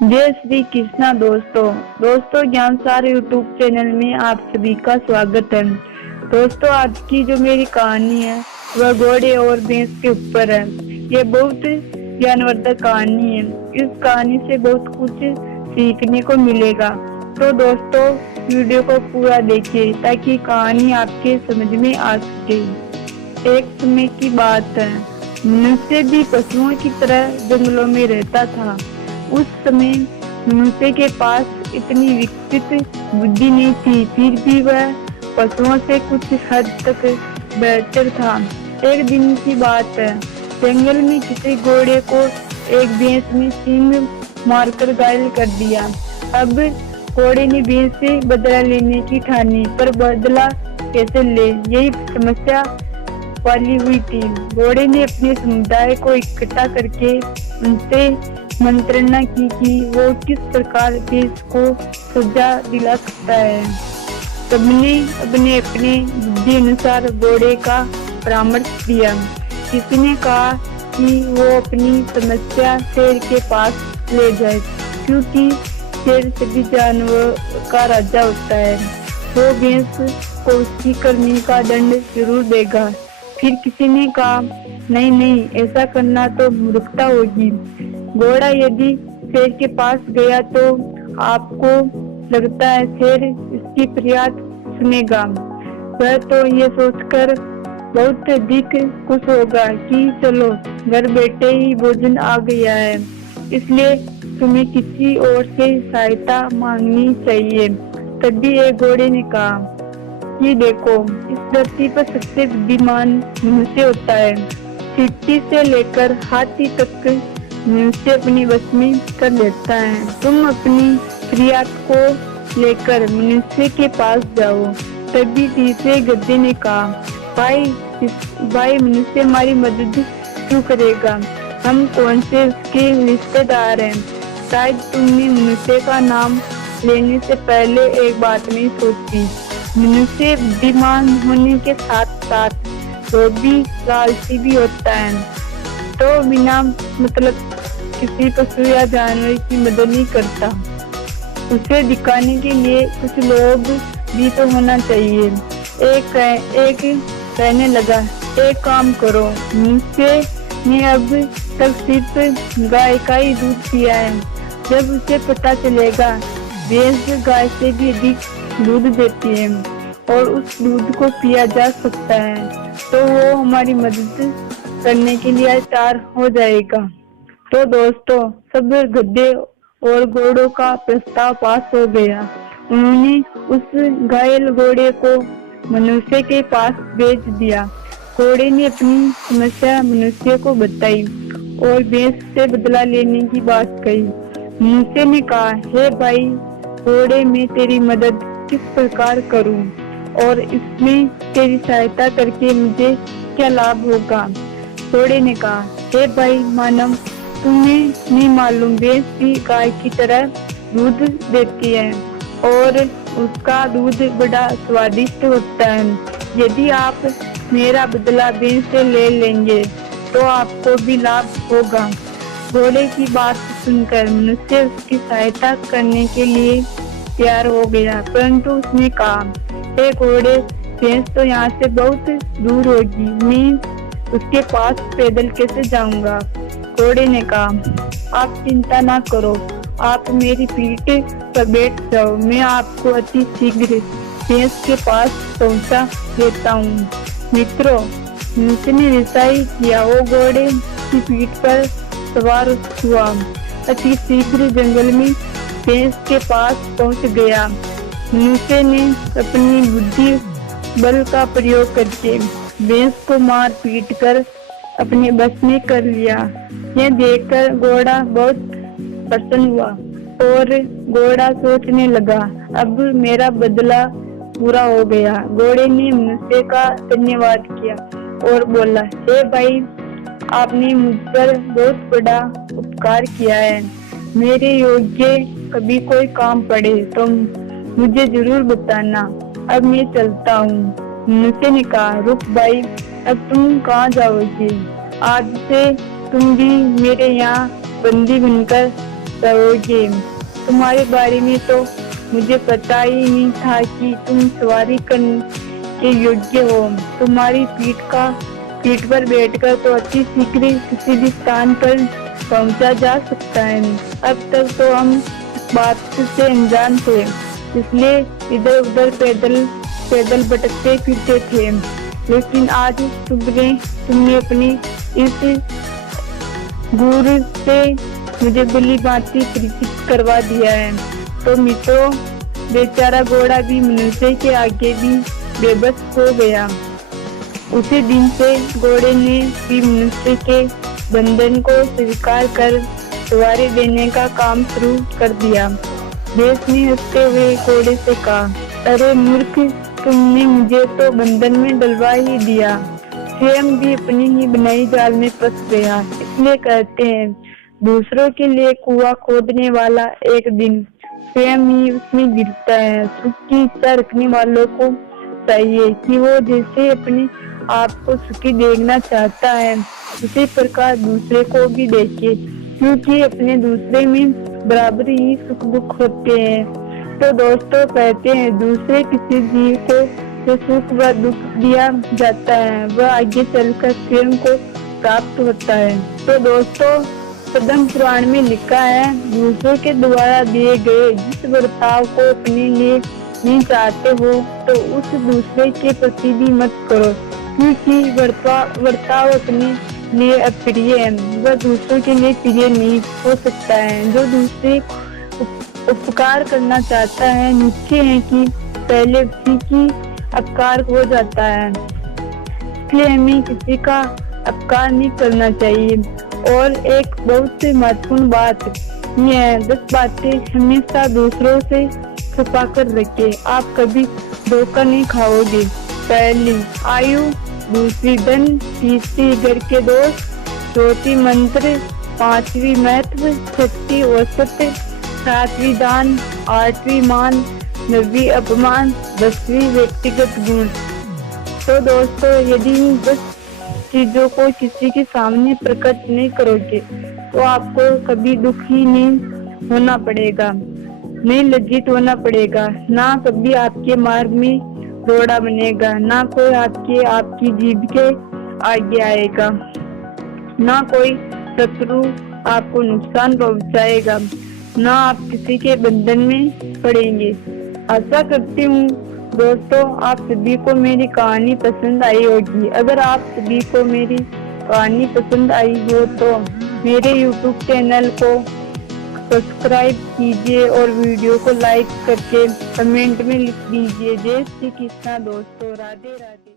जय श्री कृष्णा दोस्तों ज्ञानसार YouTube channel में आप सभी का स्वागत है। दोस्तों आज की जो मेरी कहानी है वह घोड़े और भैंस के ऊपर है। ये बहुत ज्ञानवर्धक कहानी है। इस कहानी से बहुत कुछ सीखने को मिलेगा। तो दोस्तों वीडियो को पूरा देखिए ताकि कहानी आपके समझ में आ सके। एक समय की बात है, मनुष्य भी पशुओं की तरह जंगलों में रहता था। उस समय मनुष्य के पास इतनी विकसित बुद्धि नहीं थी, फिर भी वह पशुओं से कुछ हद तक बेहतर था। एक दिन की बात है, जंगल में किसी घोड़े को एक भैंस ने सींग मारकर घायल कर दिया। अब घोड़े ने भैंस से बदला लेने की ठानी, पर बदला कैसे ले, यही समस्या वाली हुई थी। घोड़े ने अपने समुदाय को इकट्ठा करके उनसे मंत्रणा की कि वो किस प्रकार देश को सजा दिला सकता है। सबने अपने अपने बुद्धि अनुसार घोड़े का परामर्श दिया। किसी ने कहा कि वो अपनी समस्या शेर के पास ले जाए, क्योंकि शेर सभी जानवरों का राजा होता है। वो भैंस को उसकी करनी का दंड जरूर देगा। फिर किसी ने कहा नहीं, ऐसा करना तो मूर्खता होगी। घोड़ा यदि शेर के पास गया तो आपको लगता है शेर इसकी फरियाद सुनेगा। वह तो ये सोचकर बहुत अधिक खुश होगा कि चलो घर बैठे ही भोजन आ गया है, इसलिए तुम्हें किसी और से सहायता मांगनी चाहिए। तभी एक घोड़े ने कहा, ये देखो, इस धरती पर सबसे बुद्धिमान मनुष्य होता है। चींटी से लेकर हाथी तक मनुष्य अपनी बस में कर लेता है। तुम अपनी फरियाद को लेकर मनुष्य के पास जाओ। तभी तीसरे गधे ने कहा, भाई मनुष्य हमारी मदद क्यों करेगा? हम कौन से उसके रिश्तेदार हैं? शायद तुमने मनुष्य का नाम लेने से पहले एक बात नहीं सोची। मनुष्य बुद्धिमान होने के साथ साथ वो भी लालची भी होता है, तो बिना मतलब किसी पशु या जानवर की मदद नहीं करता। उसे दिखाने के लिए कुछ लोग भी तो होना चाहिए। एक कहने लगा, एक काम करो, मनुष्य ने अब तक सिर्फ गाय का ही दूध पिया है। जब उसे पता चलेगा भैंस गाय से भी अधिक दूध देती है और उस दूध को पिया जा सकता है, तो वो हमारी मदद करने के लिए तैयार हो जाएगा। तो दोस्तों सब गधे और घोड़ों का प्रस्ताव पास हो गया। उन्होंने उस घायल घोड़े को मनुष्य के पास भेज दिया। घोड़े ने अपनी समस्या मनुष्य को बताई और भैंस से बदला लेने की बात कही। मनुष्य ने कहा, हे भाई घोड़े, मैं तेरी मदद किस प्रकार करूं और इसमें तेरी सहायता करके मुझे क्या लाभ होगा? घोड़े ने कहा, हे भाई मानव, तुम्हें नहीं मालूम भैंस भी गाय की तरह दूध देती है और उसका दूध बड़ा स्वादिष्ट होता है। यदि आप मेरा बदला भैंस से ले लेंगे तो आपको भी लाभ होगा। घोड़े की बात सुनकर मनुष्य उसकी सहायता करने के लिए तैयार हो गया, परंतु उसने कहा, हे घोड़े, भैंस तो यहाँ से बहुत दूर होगी, मैं उसके पास पैदल कैसे जाऊंगा? घोड़े ने कहा, आप चिंता ना करो, आप मेरी पीठ पर बैठ जाओ, मैं आपको अति शीघ्र भैंस के पास पहुंचा देता हूँ। मित्रों, मनुष्य ने वैसा ही किया। वो घोड़े की पीठ पर सवार हुआ, अति शीघ्र जंगल में भैंस के पास पहुंच गया। मनुष्य ने अपनी बुद्धि बल का प्रयोग करके भैंस को मार पीट कर अपने बस में कर लिया। यह देखकर घोड़ा बहुत प्रसन्न हुआ और घोड़ा सोचने लगा, अब मेरा बदला पूरा हो गया। घोड़े ने मनुष्य का धन्यवाद किया और बोला, हे भाई, आपने मुझ पर बहुत बड़ा उपकार किया है। मेरे योग्य कभी कोई काम पड़े तो मुझे जरूर बताना। अब मैं चलता हूँ। मनुष्य ने कहा, रुक भाई, अब तुम कहाँ जाओगे? आज से तुम भी मेरे यहाँ बंदी बनकर रहोगे। तुम्हारे बारे में तो मुझे पता ही नहीं था कि तुम सवारी करने के योग्य हो। तुम्हारी पीठ पर बैठकर तो अति शीघ्र किसी भी स्थान पर पहुंचा जा सकता है। अब तक तो हम इस बात से अनजान थे, इसलिए इधर उधर पैदल भटकते फिरते थे। लेकिन आज तुमने अपनी इस गुरु से मुझे भली भांति परिचित करवा दिया है। तो मित्रों, बेचारा घोड़ा भी मनुष्य के आगे भी बेबस हो गया। उसी दिन से घोड़े ने भी मनुष्य के बंधन को स्वीकार कर सवारी देने का काम शुरू कर दिया। देश ने हंसते हुए घोड़े से कहा, अरे मूर्ख, तुमने मुझे तो बंधन में डलवा ही दिया, स्वयं भी अपनी ही बनाई जाल में फंस गया। इसलिए कहते हैं, दूसरों के लिए कुआं खोदने वाला एक दिन स्वयं ही उसमें गिरता है। सुख की इच्छा रखने वालों को चाहिए कि वो जैसे अपने आप को सुखी देखना चाहता है, उसी प्रकार दूसरे को भी देखे, क्योंकि अपने दूसरे में बराबर ही सुख दुख होते हैं। तो दोस्तों, कहते हैं, दूसरे किसी जीव को जो सुख व दुख दिया जाता है वह आगे चलकर स्वयं को प्राप्त होता है। तो दोस्तों, पद्म पुराण में लिखा है, दूसरों के द्वारा दिए गए जिस बर्ताव को अपने लिए नहीं चाहते हो तो उस दूसरे के प्रति भी मत करो, क्योंकि बर्ताव अपने लिए अप्रिय है वह दूसरों के लिए प्रिय नहीं हो सकता है। जो दूसरे उपकार करना चाहता है, निश्चय है कि पहले उसी की अपकार हो जाता है। इसलिए हमें किसी का अपकार नहीं करना चाहिए। और एक बहुत ही महत्वपूर्ण बात यह है, 10 बातें हमेशा दूसरों से छुपा कर रखे, आप कभी धोखा नहीं खाओगे। पहली, आयु, दूसरी धन, तीसरी घर के दोस्त, चौथी मंत्र, पांचवी महत्व, छठी औसत, सातवीं दान, आठवीं मान, 9वीं अपमान, 10वीं व्यक्तिगत गुण। तो दोस्तों, यदि 10 चीजों को किसी के सामने प्रकट नहीं करोगे तो आपको कभी दुखी नहीं होना पड़ेगा, नहीं लज्जित होना पड़ेगा, ना कभी आपके मार्ग में रोड़ा बनेगा, ना कोई आपकी जीभ के आगे आएगा, ना कोई शत्रु आपको नुकसान पहुंचाएगा, ना आप किसी के बंधन में पड़ेंगे। आशा करती हूँ दोस्तों, आप सभी को मेरी कहानी पसंद आई होगी। अगर आप सभी को मेरी कहानी पसंद आई हो तो मेरे YouTube चैनल को सब्सक्राइब कीजिए और वीडियो को लाइक करके कमेंट में लिख दीजिए। जय श्री कृष्णा दोस्तों, राधे राधे।